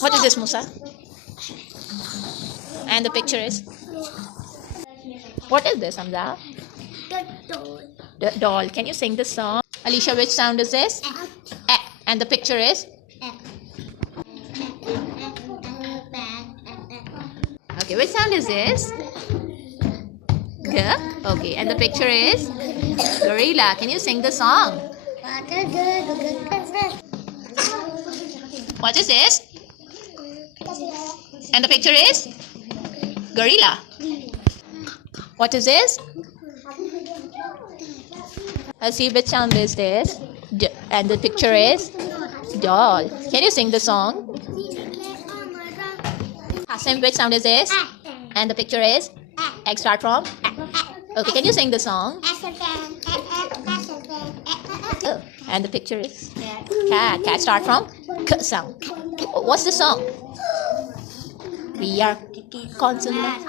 What is this, Musa? And the picture is? What is this, Hamza? The doll. The doll. Can you sing the song? Alicia, which sound is this? And the picture is? Okay, which sound is this? G. Okay, and the picture is? Gorilla. Can you sing the song? What is this? And the picture is? Gorilla. What is this? Let's see which sound is this. And the picture is? Doll. Can you sing the song? Hasim, which sound is this? And the picture is? Egg start from? Okay, can you sing the song? Oh, and the picture is? Cat. Cat start from? K sound. What's the song? We are consonant.